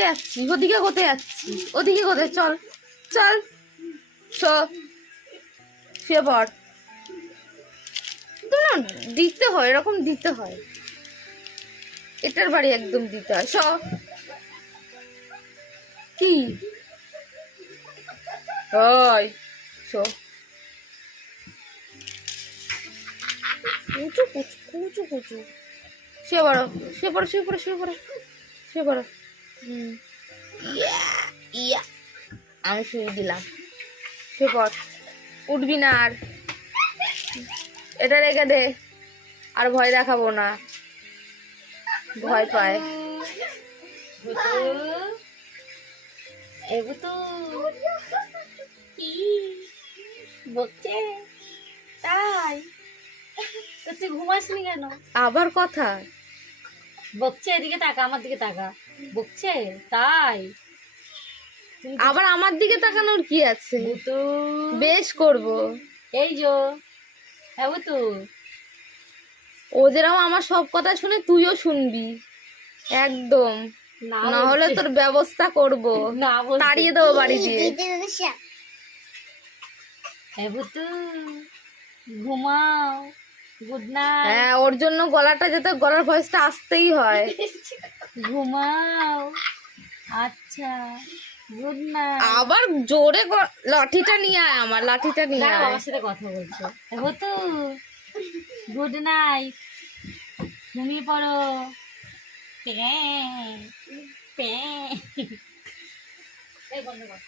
করতে যাচ্ছি, ওদিকে কোথায় যাচ্ছি, ওদিকে কোথায়, চল চল শুয়ে পড়। না দিতে হয়, এরকম দিতে হয়, এটার বাড়ি একদম দিতে হয়। কি ওই কুচু কুচু কুচু কুচু, শুয়ে পড়ো শুয়ে পড়ো শুয়ে পড়ো শুয়ে পড়ো শুয়ে পড়ো। ইয়া আমি শুয়ে দিলাম, শুয়ে পড়, উঠবি না আর, এটা রেখে দে, আর ভয় দেখাবো না, ভয় পায়। কি বকছে তাই? তো তুই ঘুমাসনি কেন? আবার কথা বকছে, এদিকে তাকা, আমার দিকে তাকা, বকছে তাই? আবার আমার দিকে তাকানোর কি আছে? বুতু বেশ করব। এই যো, হ্যাঁ বুতু, ও যেরকম আমার সব কথা শুনে তুইও শুনবি একদম, না হলে তোর ব্যবস্থা করব, না তাড়িয়ে দেবো বাড়ি দিয়ে। হ্যাঁ বুতু, ঘুমাও, গুড নাইট। হ্যাঁ, ওর জন্য গলাটা যেতে, গলার ভয়েসটা আসতেই হয়। ঘুমাও, আচ্ছা, গুড নাইট। আবার জোরে লাঠিটা নিয়ে আয়, আমার লাঠিটা নিয়ে আয়। বাবার সাথে কথা বলছো। হতো, গুড নাইট, ঘুমিয়ে পড়ো। প্যাঁ, প্যাঁ। এই বন্ধ কর।